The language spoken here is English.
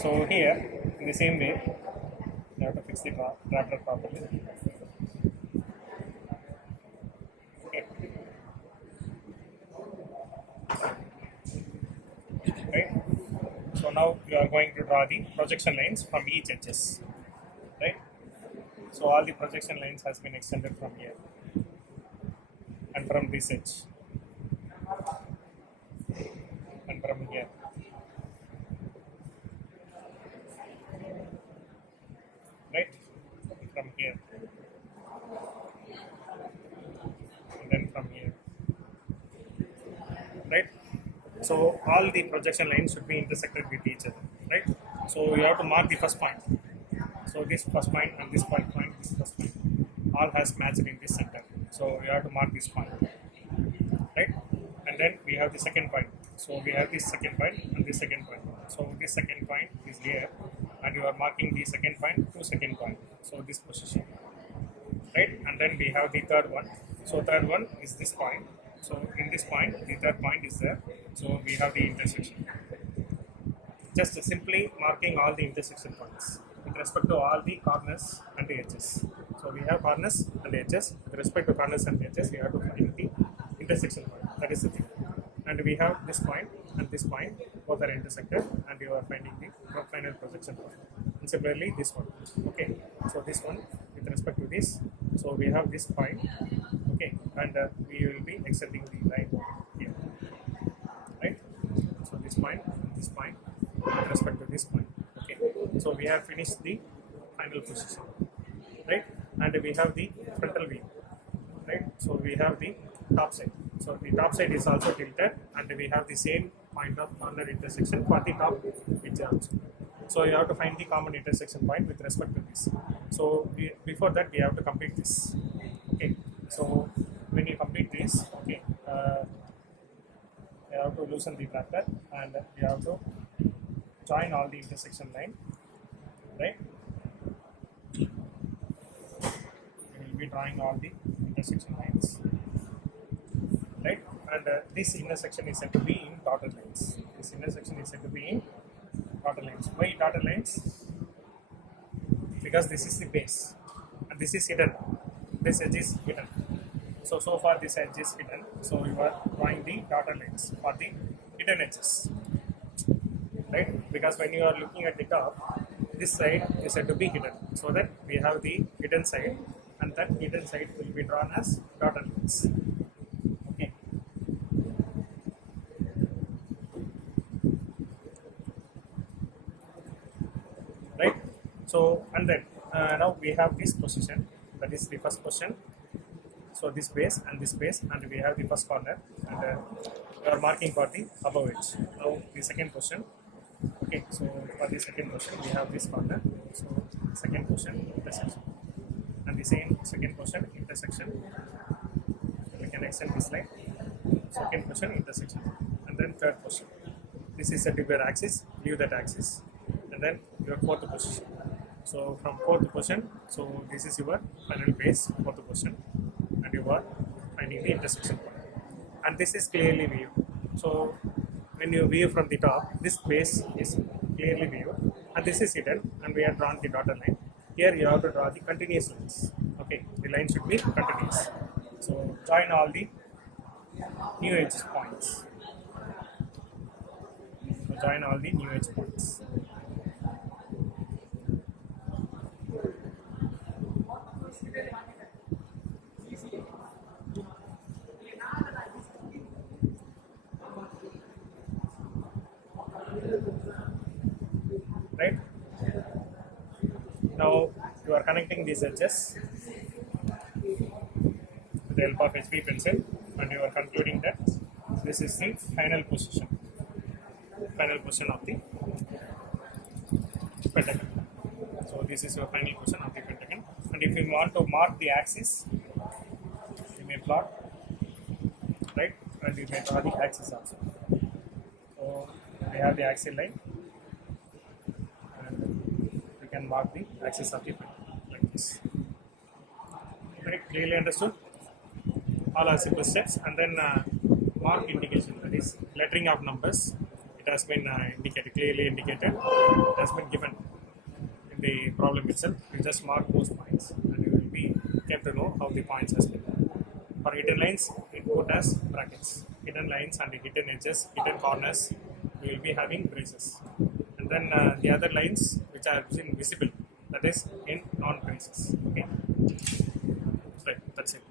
So here, in the same way, you have to fix the wrapper properly. Okay. Right. So now you are going to draw the projection lines from each edges. Right. So all the projection lines has been extended from here and from this edge and from here. Right. From here. And then from here. Right. So all the projection lines should be intersected with each other. Right. So you have to mark the first point. So this first point and this point, this first point, all has matched in this center. So you have to mark this point, right? And then we have the second point. So we have this second point and this second point. So this second point is here, and you are marking the second point to second point. So this position, right? And then we have the third one. So third one is this point. So in this point, the third point is there. So we have the intersection. Just simply marking all the intersection points with respect to all the corners and the edges. So we have corners and edges. With respect to corners and edges, we have to find the intersection point. That is the thing. And we have this point and this point, both are intersected, and you are finding the final projection point. And similarly, this one. Okay. So this one with respect to this. So we have this point. Okay, and we will be extending the line here. Right. So this point and this point with respect to this point. Okay, so we have finished the final position, right? And we have the frontal view, right? So we have the top side. So the top side is also tilted, and we have the same point of corner intersection for the top edge also. So you have to find the common intersection point with respect to this. So before that, we have to complete this. Okay, so when you complete this, okay, you have to loosen the tractor, and you have to join all the intersection line, right? We will be drawing all the intersection lines, right? And this intersection is said to be in dotted lines. This intersection is said to be in dotted lines. Why dotted lines? Because this is the base, and this is hidden. This edge is hidden. So far this edge is hidden. So you are drawing the dotted lines for the hidden edges. Right? Because when you are looking at the top, this side is said to be hidden. So that we have the hidden side, and that hidden side will be drawn as dotted lines. Okay. Right? So, and then now we have this position, that is the first position. So this base and this base, and we have the first corner, and we are marking for the above edge. Now the second position. Okay, so for the second question, we have this corner. So second question, intersection, and the same second question, intersection. We can extend this line. Second question, intersection, and then third question. This is a your axis. Leave that axis, and then your fourth position. So from fourth position, so this is your final base, fourth position, and you are finding the intersection point. And this is clearly viewed. So when you view from the top, this base is clearly viewed, and this is hidden, and we have drawn the dotted line. Here you have to draw the continuous lines. Okay, the line should be continuous. So join all the new edge points. So join all the new edge points. Right? Now you are connecting these edges with the help of HB pencil, and you are concluding that this is the final position of the pentagon. So this is your final position of the pentagon, and if you want to mark the axis, you may plot, right, and you may draw the axis also. So we have the axial line, and we can mark the axis of the pentagon like this. Right, clearly understood? All are simple steps, and then mark indication, that is lettering of numbers. It has been indicated, clearly indicated, has been given in the problem itself. You just mark those points and you will be came to know how the points has been done. For hidden lines, it put as brackets. Hidden lines and the hidden edges, hidden corners, we will be having braces. And then the other lines which are visible, that is in non-braces. Okay, right, that's it.